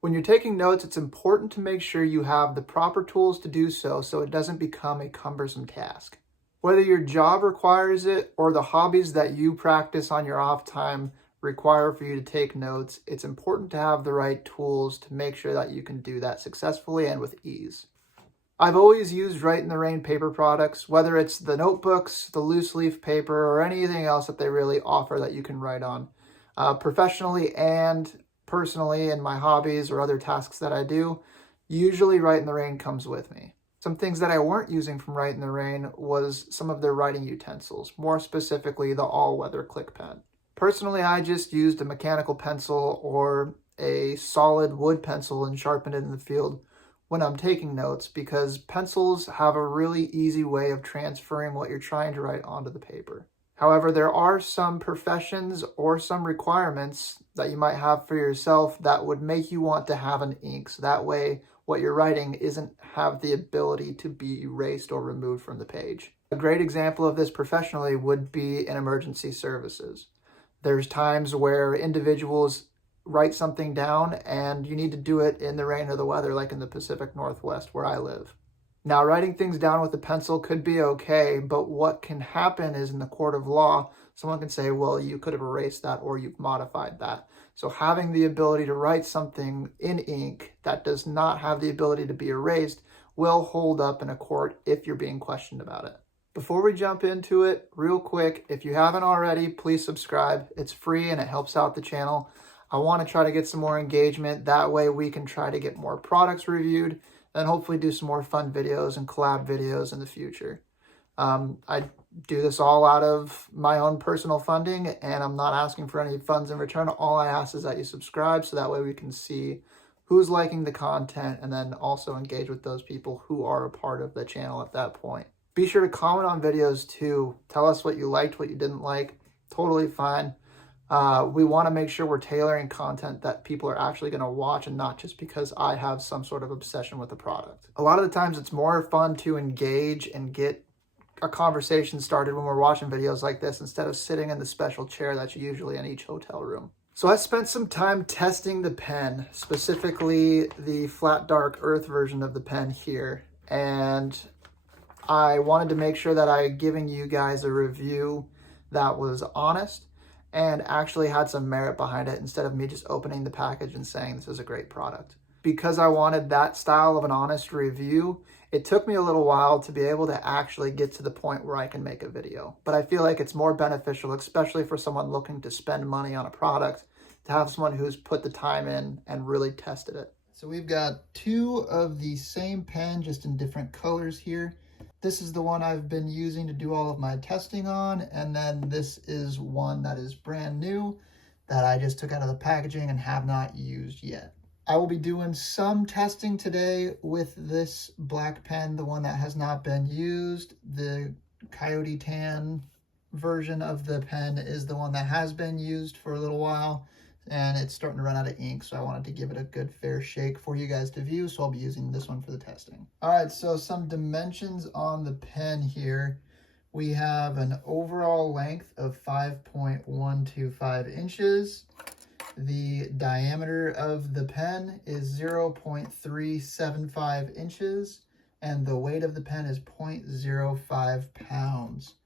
When you're taking notes, it's important to make sure you have the proper tools to do so it doesn't become a cumbersome task. Whether your job requires it or the hobbies that you practice on your off time require for you to take notes, it's important to have the right tools to make sure that you can do that successfully and with ease. I've always used Rite in the Rain paper products, whether it's the notebooks, the loose leaf paper, or anything else that they really offer that you can write on. Professionally and personally in my hobbies or other tasks that I do, usually Rite in the Rain comes with me. Some things that I weren't using from Rite in the Rain was some of their writing utensils, more specifically the all-weather click pen. Personally, I just used a mechanical pencil or a solid wood pencil and sharpened it in the field when I'm taking notes, because pencils have a really easy way of transferring what you're trying to write onto the paper. However, there are some professions or some requirements that you might have for yourself that would make you want to have an ink, so that way what you're writing isn't have the ability to be erased or removed from the page. A great example of this professionally would be in emergency services. There's times where individuals write something down and you need to do it in the rain or the weather, like in the Pacific Northwest where I live. Now, writing things down with a pencil could be okay, but what can happen is in the court of law, someone can say, well, you could have erased that or you've modified that. So having the ability to write something in ink that does not have the ability to be erased will hold up in a court if you're being questioned about it. Before we jump into it, real quick, if you haven't already, please subscribe. It's free and it helps out the channel. I want to try to get some more engagement. That way we can try to get more products reviewed and hopefully do some more fun videos and collab videos in the future. I do this all out of my own personal funding, and I'm not asking for any funds in return. All I ask is that you subscribe so that way we can see who's liking the content and then also engage with those people who are a part of the channel at that point. Be sure to comment on videos too. Tell us what you liked, what you didn't like. Totally fine. We want to make sure we're tailoring content that people are actually going to watch and not just because I have some sort of obsession with the product. A lot of the times it's more fun to engage and get a conversation started when we're watching videos like this instead of sitting in the special chair that's usually in each hotel room. So I spent some time testing the pen, specifically the flat dark earth version of the pen here, and I wanted to make sure that I had given you guys a review that was honest and actually had some merit behind it instead of me just opening the package and saying this is a great product. Because I wanted that style of an honest review, it took me a little while to be able to actually get to the point where I can make a video. But I feel like it's more beneficial, especially for someone looking to spend money on a product, to have someone who's put the time in and really tested it. So we've got two of the same pen, just in different colors here. This is the one I've been using to do all of my testing on, and then this is one that is brand new that I just took out of the packaging and have not used yet. I will be doing some testing today with this black pen, the one that has not been used. The Coyote Tan version of the pen is the one that has been used for a little while, and it's starting to run out of ink, so I wanted to give it a good fair shake for you guys to view, so I'll be using this one for the testing. All right, so some dimensions on the pen here. We have an overall length of 5.125 inches. The diameter of the pen is 0.375 inches, and the weight of the pen is 0.05 pounds.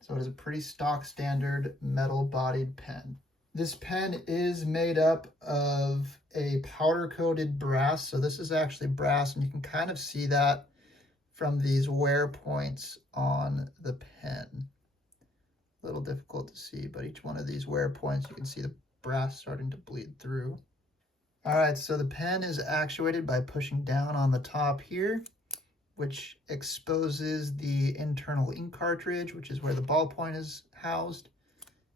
So it is a pretty stock standard metal-bodied pen. This pen is made up of a powder-coated brass. So this is actually brass, and you can kind of see that from these wear points on the pen. A little difficult to see, but each one of these wear points, you can see the brass starting to bleed through. All right, so the pen is actuated by pushing down on the top here, which exposes the internal ink cartridge, which is where the ballpoint is housed.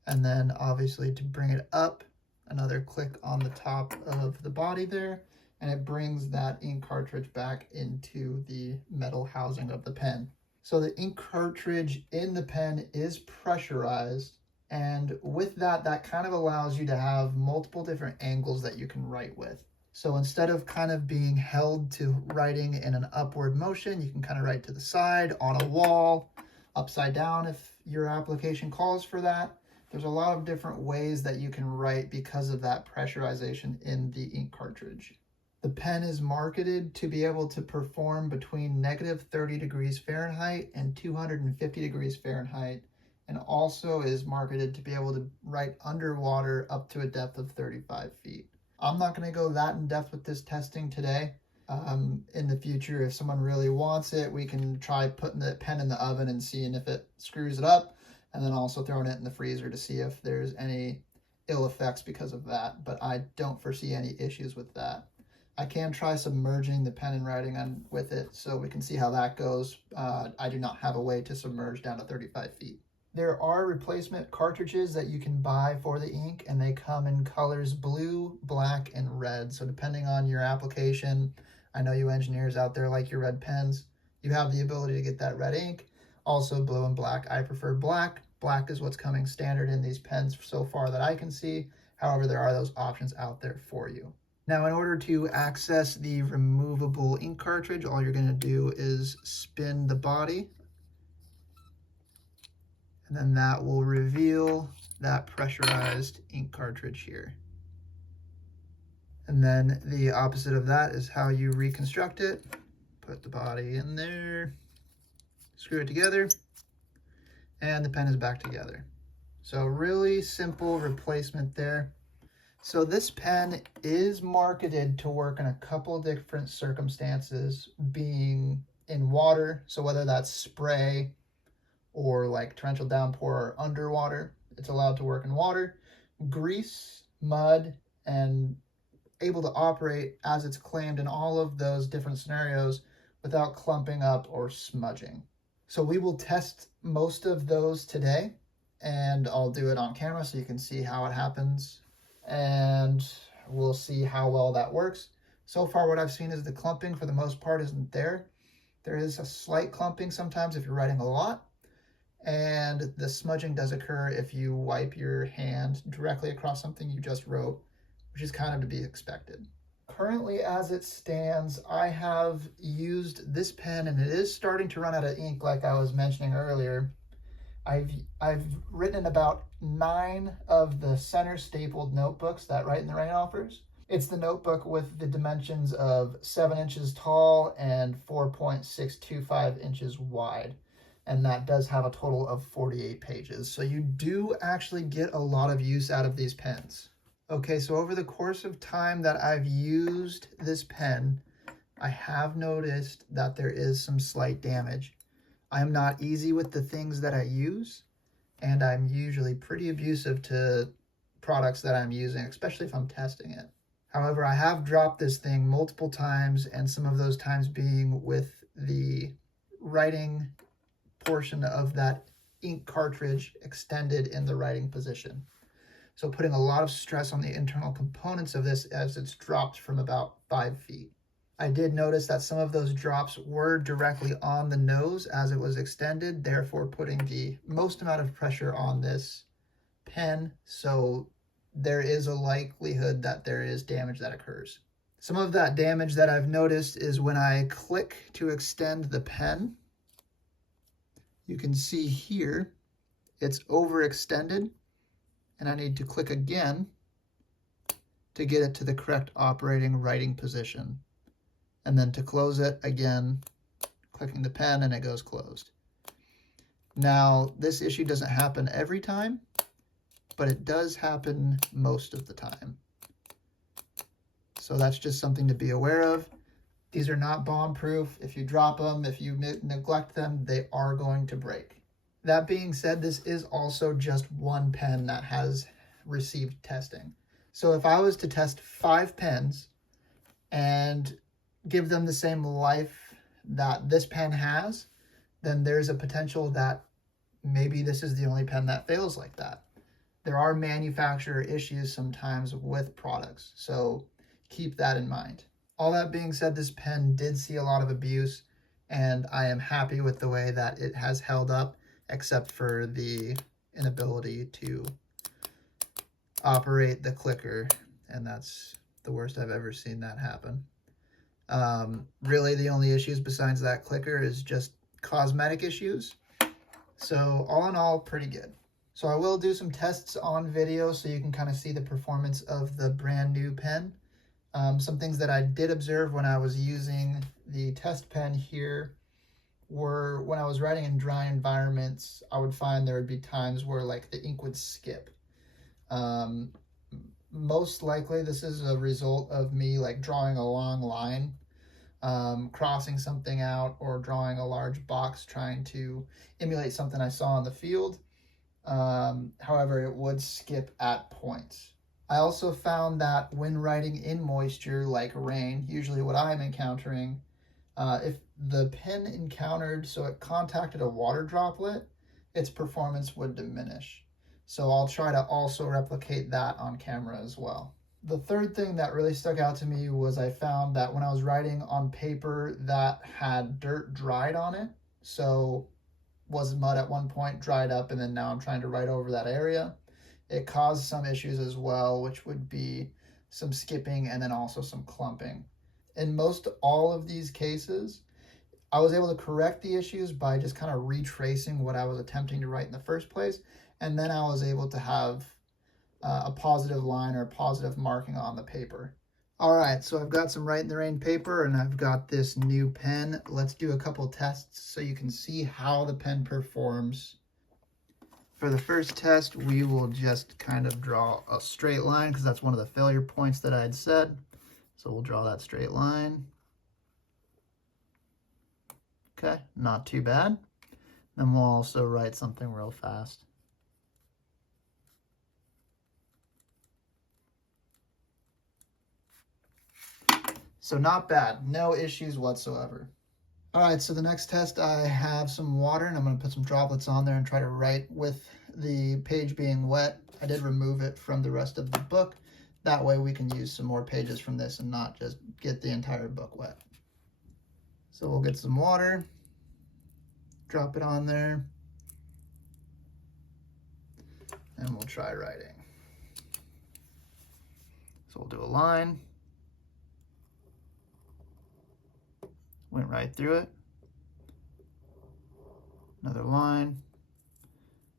And then obviously to bring it up, another click on the top of the body there, and it brings that ink cartridge back into the metal housing of the pen. So the ink cartridge in the pen is pressurized, and with that, that kind of allows you to have multiple different angles that you can write with. So instead of kind of being held to writing in an upward motion, you can kind of write to the side, on a wall, upside down if your application calls for that. There's a lot of different ways that you can write because of that pressurization in the ink cartridge. The pen is marketed to be able to perform between -30 degrees Fahrenheit and 250 degrees Fahrenheit, and also is marketed to be able to write underwater up to a depth of 35 feet. I'm not going to go that in depth with this testing today. In the future, if someone really wants it, we can try putting the pen in the oven and seeing if it screws it up, and then also throwing it in the freezer to see if there's any ill effects because of that. But I don't foresee any issues with that. I can try submerging the pen and writing on with it so we can see how that goes. I do not have a way to submerge down to 35 feet. There are replacement cartridges that you can buy for the ink, and they come in colors blue, black, and red. So depending on your application, I know you engineers out there like your red pens, you have the ability to get that red ink. Also blue and black. I prefer black. Black is what's coming standard in these pens so far that I can see. However, there are those options out there for you. Now, in order to access the removable ink cartridge, all you're going to do is spin the body, and then that will reveal that pressurized ink cartridge here. And then the opposite of that is how you reconstruct it. Put the body in there, screw it together, and the pen is back together. So really simple replacement there. So this pen is marketed to work in a couple different circumstances, being in water, so whether that's spray or like torrential downpour or underwater, it's allowed to work in water, grease, mud, and able to operate as it's claimed in all of those different scenarios without clumping up or smudging. So we will test most of those today, and I'll do it on camera so you can see how it happens, and we'll see how well that works. So far what I've seen is the clumping for the most part isn't there. There is a slight clumping sometimes if you're writing a lot, and the smudging does occur if you wipe your hand directly across something you just wrote, which is kind of to be expected. Currently, as it stands, I have used this pen, and it is starting to run out of ink like I was mentioning earlier. I've written in about 9 of the center stapled notebooks that Rite in the Rain offers. It's the notebook with the dimensions of 7 inches tall and 4.625 inches wide. And that does have a total of 48 pages. So you do actually get a lot of use out of these pens. Okay, so over the course of time that I've used this pen, I have noticed that there is some slight damage. I'm not easy with the things that I use, and I'm usually pretty abusive to products that I'm using, especially if I'm testing it. However, I have dropped this thing multiple times, and some of those times being with the writing portion of that ink cartridge extended in the writing position. So putting a lot of stress on the internal components of this as it's dropped from about 5 feet. I did notice that some of those drops were directly on the nose as it was extended, therefore putting the most amount of pressure on this pen. So there is a likelihood that there is damage that occurs. Some of that damage that I've noticed is when I click to extend the pen, you can see here it's overextended, and I need to click again to get it to the correct operating writing position. And then to close it, again, clicking the pen and it goes closed. Now, this issue doesn't happen every time, but it does happen most of the time. So that's just something to be aware of. These are not bomb-proof. If you drop them, if you neglect them, they are going to break. That being said, this is also just one pen that has received testing. So if I was to test 5 pens and give them the same life that this pen has, then there's a potential that maybe this is the only pen that fails like that. There are manufacturer issues sometimes with products, so keep that in mind. All that being said, this pen did see a lot of abuse, and I am happy with the way that it has held up, except for the inability to operate the clicker, and that's the worst I've ever seen that happen. Really, the only issues besides that clicker is just cosmetic issues. So all in all, pretty good. So I will do some tests on video so you can kind of see the performance of the brand new pen. Some things that I did observe when I was using the test pen here were when I was writing in dry environments, I would find there would be times where like the ink would skip. Most likely this is a result of me like drawing a long line, crossing something out, or drawing a large box trying to emulate something I saw in the field. However, it would skip at points. I also found that when writing in moisture like rain, usually what I'm encountering, if the pen encountered, so it contacted a water droplet, its performance would diminish. So I'll try to also replicate that on camera as well. The third thing that really stuck out to me was I found that when I was writing on paper that had dirt dried on it, so was mud at one point, dried up, and then now I'm trying to write over that area, it caused some issues as well, which would be some skipping and then also some clumping. In most all of these cases, I was able to correct the issues by just kind of retracing what I was attempting to write in the first place, and then I was able to have a positive line or a positive marking on the paper. All right, so I've got some Rite in the Rain paper and I've got this new pen. Let's do a couple tests so you can see how the pen performs. For the first test, we will just kind of draw a straight line because that's one of the failure points that I had said. So we'll draw that straight line. Okay, not too bad. Then we'll also write something real fast. So not bad, no issues whatsoever. All right, so the next test, I have some water and I'm gonna put some droplets on there and try to write with the page being wet. I did remove it from the rest of the book. That way we can use some more pages from this and not just get the entire book wet. So we'll get some water, drop it on there, and we'll try writing. So we'll do a line. Went right through it. Another line.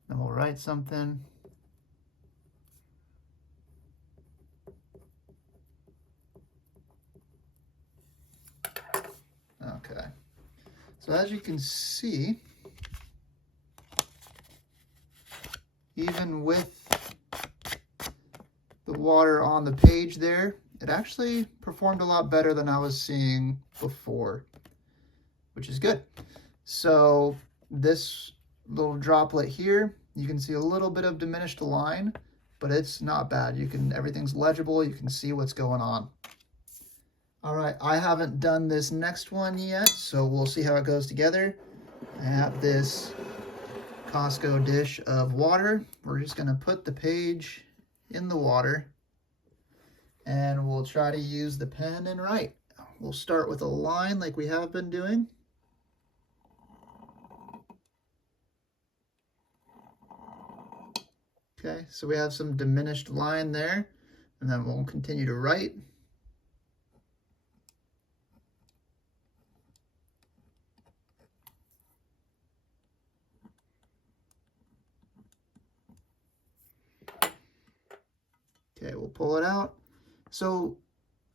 Then we'll write something. Okay. So as you can see, even with the water on the page there, it actually performed a lot better than I was seeing before, which is good. So this little droplet here, you can see a little bit of diminished line, but it's not bad. Everything's legible. You can see what's going on. All right, I haven't done this next one yet, so we'll see how it goes together. I have this Costco dish of water. We're just gonna put the page in the water and we'll try to use the pen and write. We'll start with a line like we have been doing. Okay, so we have some diminished line there, and then we'll continue to write. Okay, we'll pull it out. So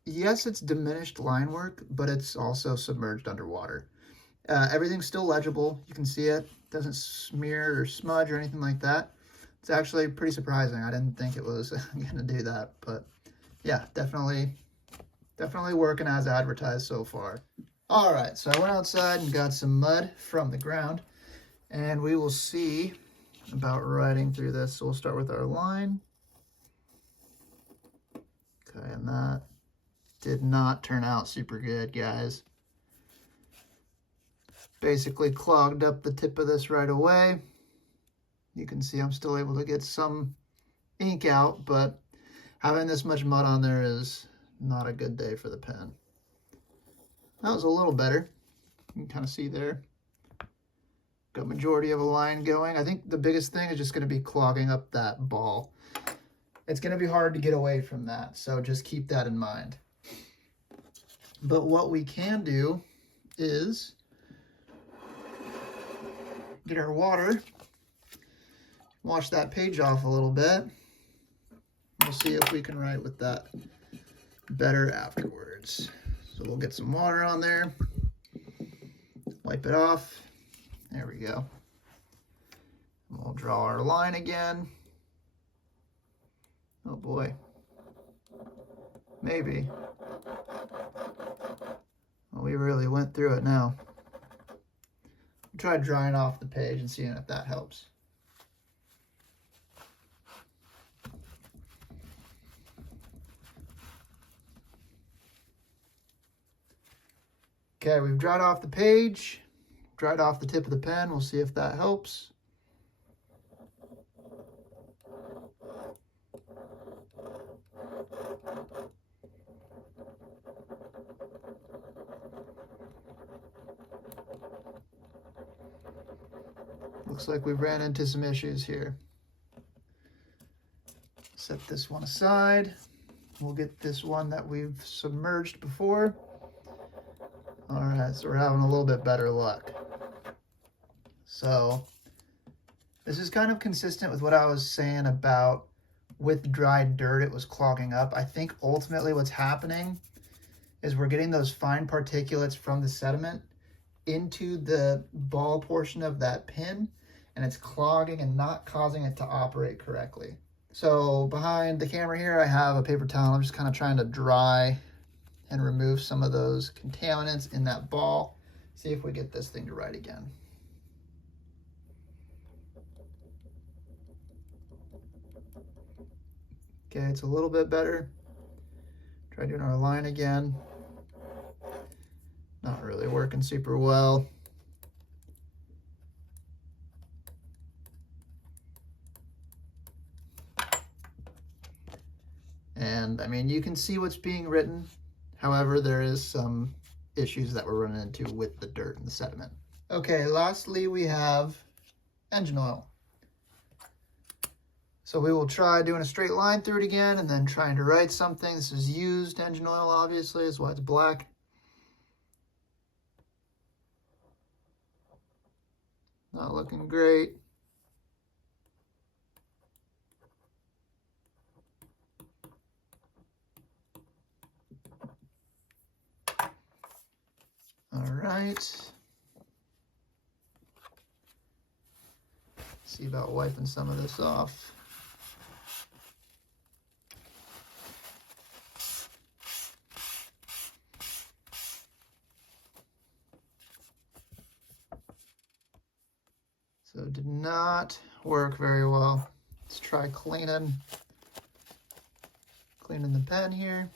yes, it's diminished line work, but it's also submerged underwater. Everything's still legible. You can see it. Doesn't smear or smudge or anything like that. It's actually pretty surprising. I didn't think it was gonna do that, but yeah, definitely working as advertised so far. All right, so I went outside and got some mud from the ground, and we will see about writing through this. So we'll start with our line. Okay, and that did not turn out super good, guys. Basically clogged up the tip of this right away. You can see I'm still able to get some ink out, but having this much mud on there is not a good day for the pen. That was a little better. You can kind of see there. Got majority of a line going. I think the biggest thing is just going to be clogging up that ball. It's going to be hard to get away from that, so just keep that in mind. But what we can do is get our water, wash that page off a little bit. We'll see if we can write with that better afterwards. So we'll get some water on there, wipe it off. There we go. And we'll draw our line again. Oh boy. Maybe. Well, we really went through it now. Try drying off the page and seeing if that helps. Okay, we've dried off the page, dried off the tip of the pen. We'll see if that helps. Looks like we ran into some issues here. Set this one aside. We'll get this one that we've submerged before. All right, so we're having a little bit better luck. So this is kind of consistent with what I was saying about with dried dirt, it was clogging up. I think ultimately what's happening is we're getting those fine particulates from the sediment into the ball portion of that pin, and it's clogging and not causing it to operate correctly. So behind the camera here, I have a paper towel. I'm just kind of trying to dry and remove some of those contaminants in that ball. See if we get this thing to write again. Okay, it's a little bit better. Try doing our line again. Not really working super well. And I mean, you can see what's being written. However, there is some issues that we're running into with the dirt and the sediment. Okay, lastly, we have engine oil. So we will try doing a straight line through it again and then trying to write something. This is used engine oil, obviously, is why it's black. Not looking great. All right. See about wiping some of this off. So it did not work very well. Let's try cleaning the pen here.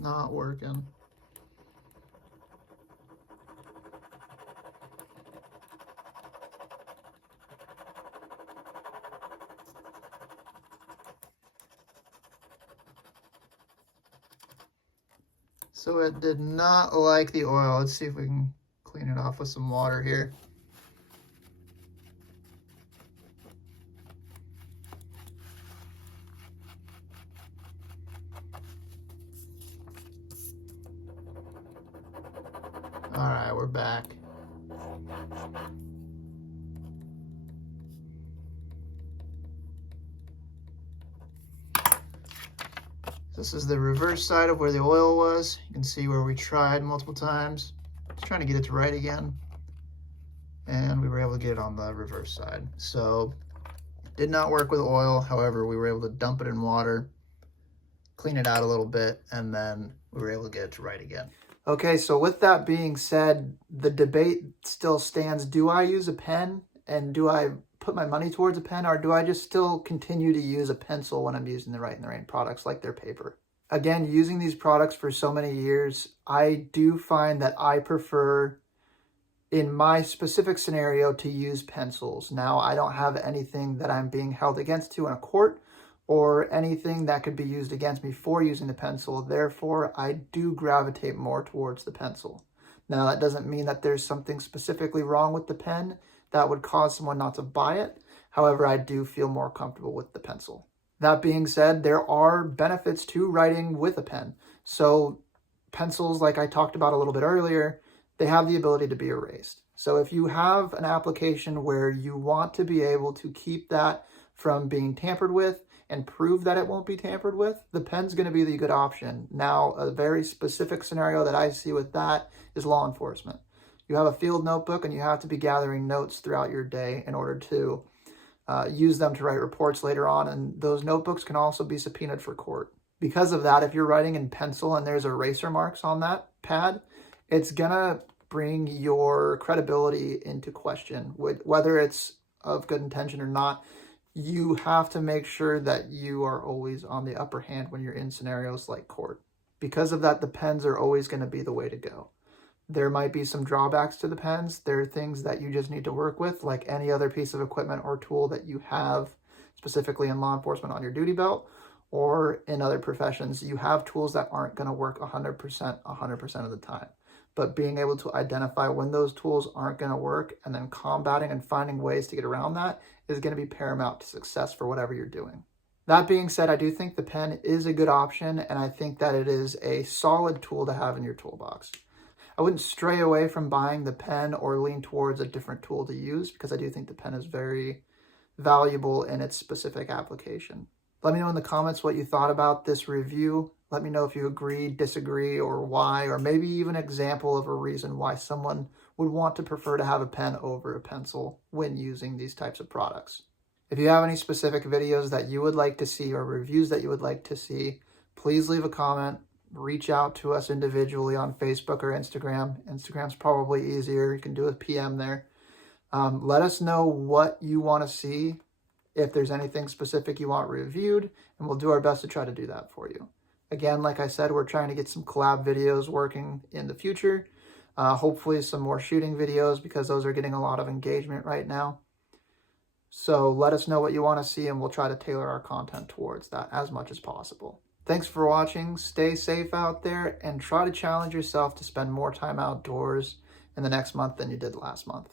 Not working. So it did not like the oil. Let's see if we can clean it off with some water here. All right, we're back. This is the reverse side of where the oil was. You can see where we tried multiple times. Just trying to get it to write again. And we were able to get it on the reverse side. So, did not work with oil. However, we were able to dump it in water, clean it out a little bit, and then we were able to get it to write again. Okay, so with that being said, the debate still stands. Do I use a pen, and do I put my money towards a pen, or do I just still continue to use a pencil when I'm using the Rite and the Rain products like their paper? Again, using these products for so many years, I do find that I prefer, in my specific scenario, to use pencils. Now, I don't have anything that I'm being held against to in a court or anything that could be used against me for using the pencil. Therefore, I do gravitate more towards the pencil. Now, that doesn't mean that there's something specifically wrong with the pen that would cause someone not to buy it. However, I do feel more comfortable with the pencil. That being said, there are benefits to writing with a pen. So pencils, like I talked about a little bit earlier, they have the ability to be erased. So if you have an application where you want to be able to keep that from being tampered with and prove that it won't be tampered with, the pen's going to be the good option. Now, a very specific scenario that I see with that is law enforcement. You have a field notebook and you have to be gathering notes throughout your day in order to use them to write reports later on, and those notebooks can also be subpoenaed for court. Because of that, if you're writing in pencil and there's eraser marks on that pad, it's gonna bring your credibility into question. Whether it's of good intention or not, you have to make sure that you are always on the upper hand when you're in scenarios like court. Because of that, the pens are always going to be the way to go. There might be some drawbacks to the pens. There are things that you just need to work with, like any other piece of equipment or tool that you have, specifically in law enforcement on your duty belt, or in other professions. You have tools that aren't going to work 100% of the time. But being able to identify when those tools aren't going to work and then combating and finding ways to get around that is going to be paramount to success for whatever you're doing. That being said, I do think the pen is a good option, and I think that it is a solid tool to have in your toolbox. I wouldn't stray away from buying the pen or lean towards a different tool to use, because I do think the pen is very valuable in its specific application. Let me know in the comments what you thought about this review. Let me know if you agree, disagree, or why, or maybe even an example of a reason why someone would want to prefer to have a pen over a pencil when using these types of products. If you have any specific videos that you would like to see or reviews that you would like to see, please leave a comment. Reach out to us individually on Facebook or Instagram. Instagram's probably easier. You can do a PM there. Let us know what you want to see, if there's anything specific you want reviewed, and we'll do our best to try to do that for you. Again, like I said, we're trying to get some collab videos working in the future. Hopefully some more shooting videos, because those are getting a lot of engagement right now. So let us know what you want to see, and we'll try to tailor our content towards that as much as possible. Thanks for watching. Stay safe out there and try to challenge yourself to spend more time outdoors in the next month than you did last month.